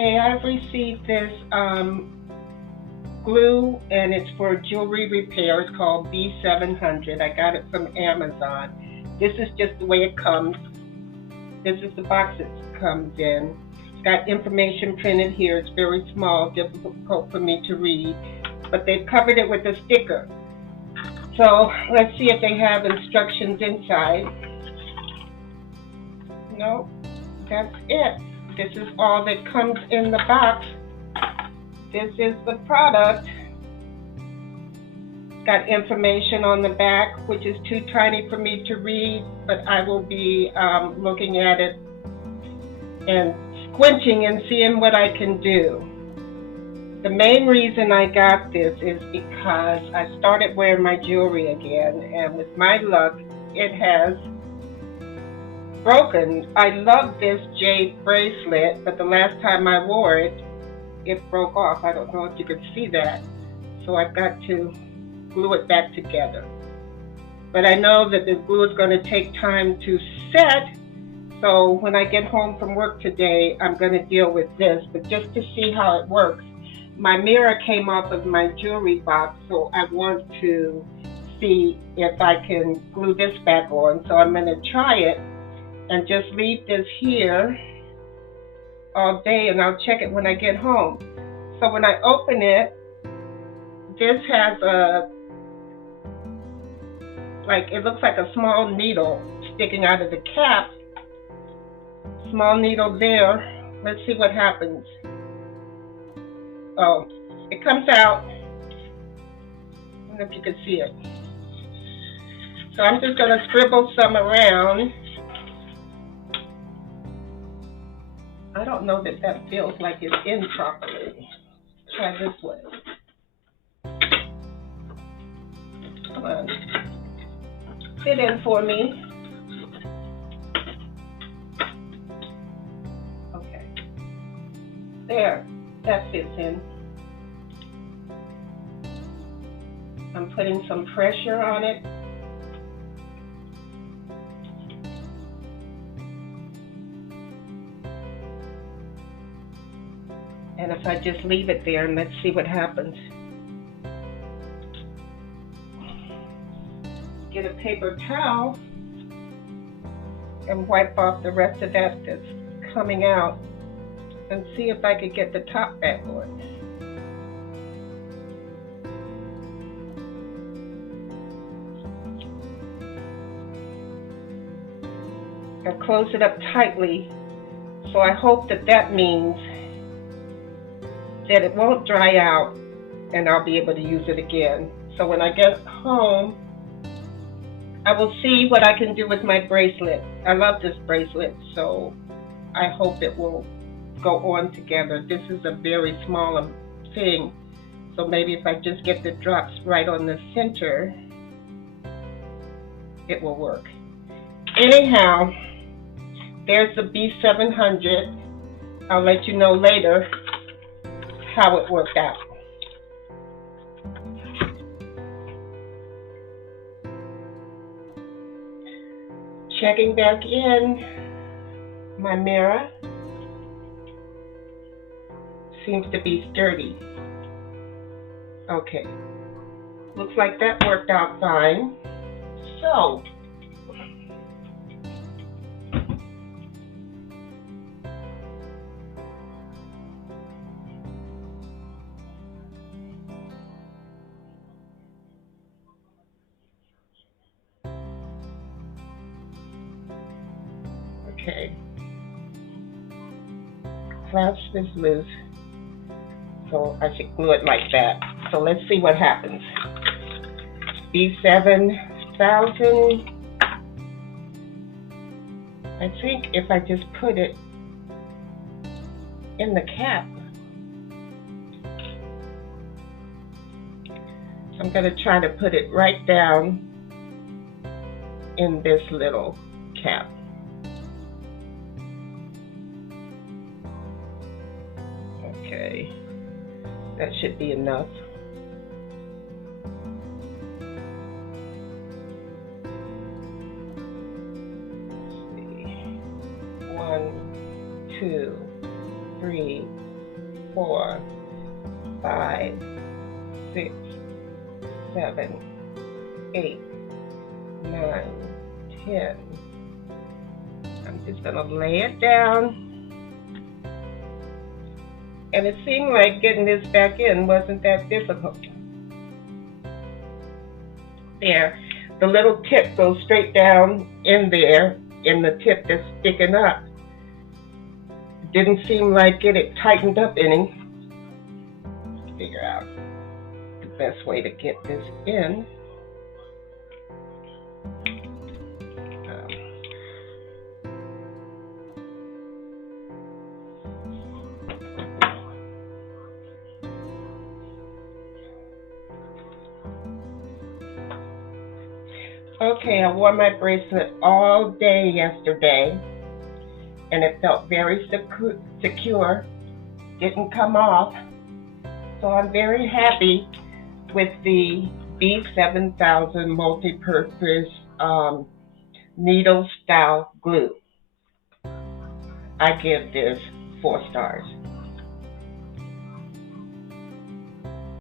Hey, I've received this glue and it's for jewelry repair. It's called B700. I got it from Amazon. This is just the way it comes. This is the box it comes in. It's got information printed here. It's very small, difficult for me to read, but they've covered it with a sticker. So let's see if they have instructions inside. No, that's it. This is all that comes in the box. This is the product. Got information on the back, which is too tiny for me to read, but I will be looking at it and squinching and seeing what I can do. The main reason I got this is because I started wearing my jewelry again, and with my luck, it has broken. I love this jade bracelet, but the last time I wore it, it broke off. I don't know if you can see that. So I've got to glue it back together. But I know that the glue is going to take time to set, so when I get home from work today, I'm going to deal with this. But just to see how it works, my mirror came off of my jewelry box, so I want to see if I can glue this back on. So I'm going to try it and just leave this here all day, and I'll check it when I get home. So when I open it, this has it looks like a small needle sticking out of the cap. Small needle there. Let's see what happens. Oh, it comes out. I don't know if you can see it. So I'm just going to scribble some around. I don't know that feels like it's in properly. Try this way. Come on. Fit in for me. Okay. There. That fits in. I'm putting some pressure on it. And if I just leave it there and let's see what happens. Get a paper towel and wipe off the rest of that that's coming out and see if I could get the top back on. I close it up tightly, so I hope that means that it won't dry out and I'll be able to use it again. So when I get home, I will see what I can do with my bracelet. I love this bracelet, so I hope it will go on together. This is a very small thing, so maybe if I just get the drops right on the center, it will work. Anyhow, there's the B700. I'll let you know later how it worked out. Checking back in, my mirror seems to be sturdy. Okay, looks like that worked out fine. So, okay, clasp is loose, so I should glue it like that. So let's see what happens. B7000. I think if I just put it in the cap, I'm going to try to put it right down in this little cap. Okay, that should be enough. Let's see. 1, 2, 3, 4, 5, 6, 7, 8, 9, 10. I'm just going to lay it down. And it seemed like getting this back in wasn't that difficult. There, the little tip goes straight down in there, in the tip that's sticking up. It didn't seem like it tightened up any. Figure out the best way to get this in. Okay, I wore my bracelet all day yesterday, and it felt very secure, didn't come off. So I'm very happy with the B7000 multi-purpose needle style glue. I give this 4 stars.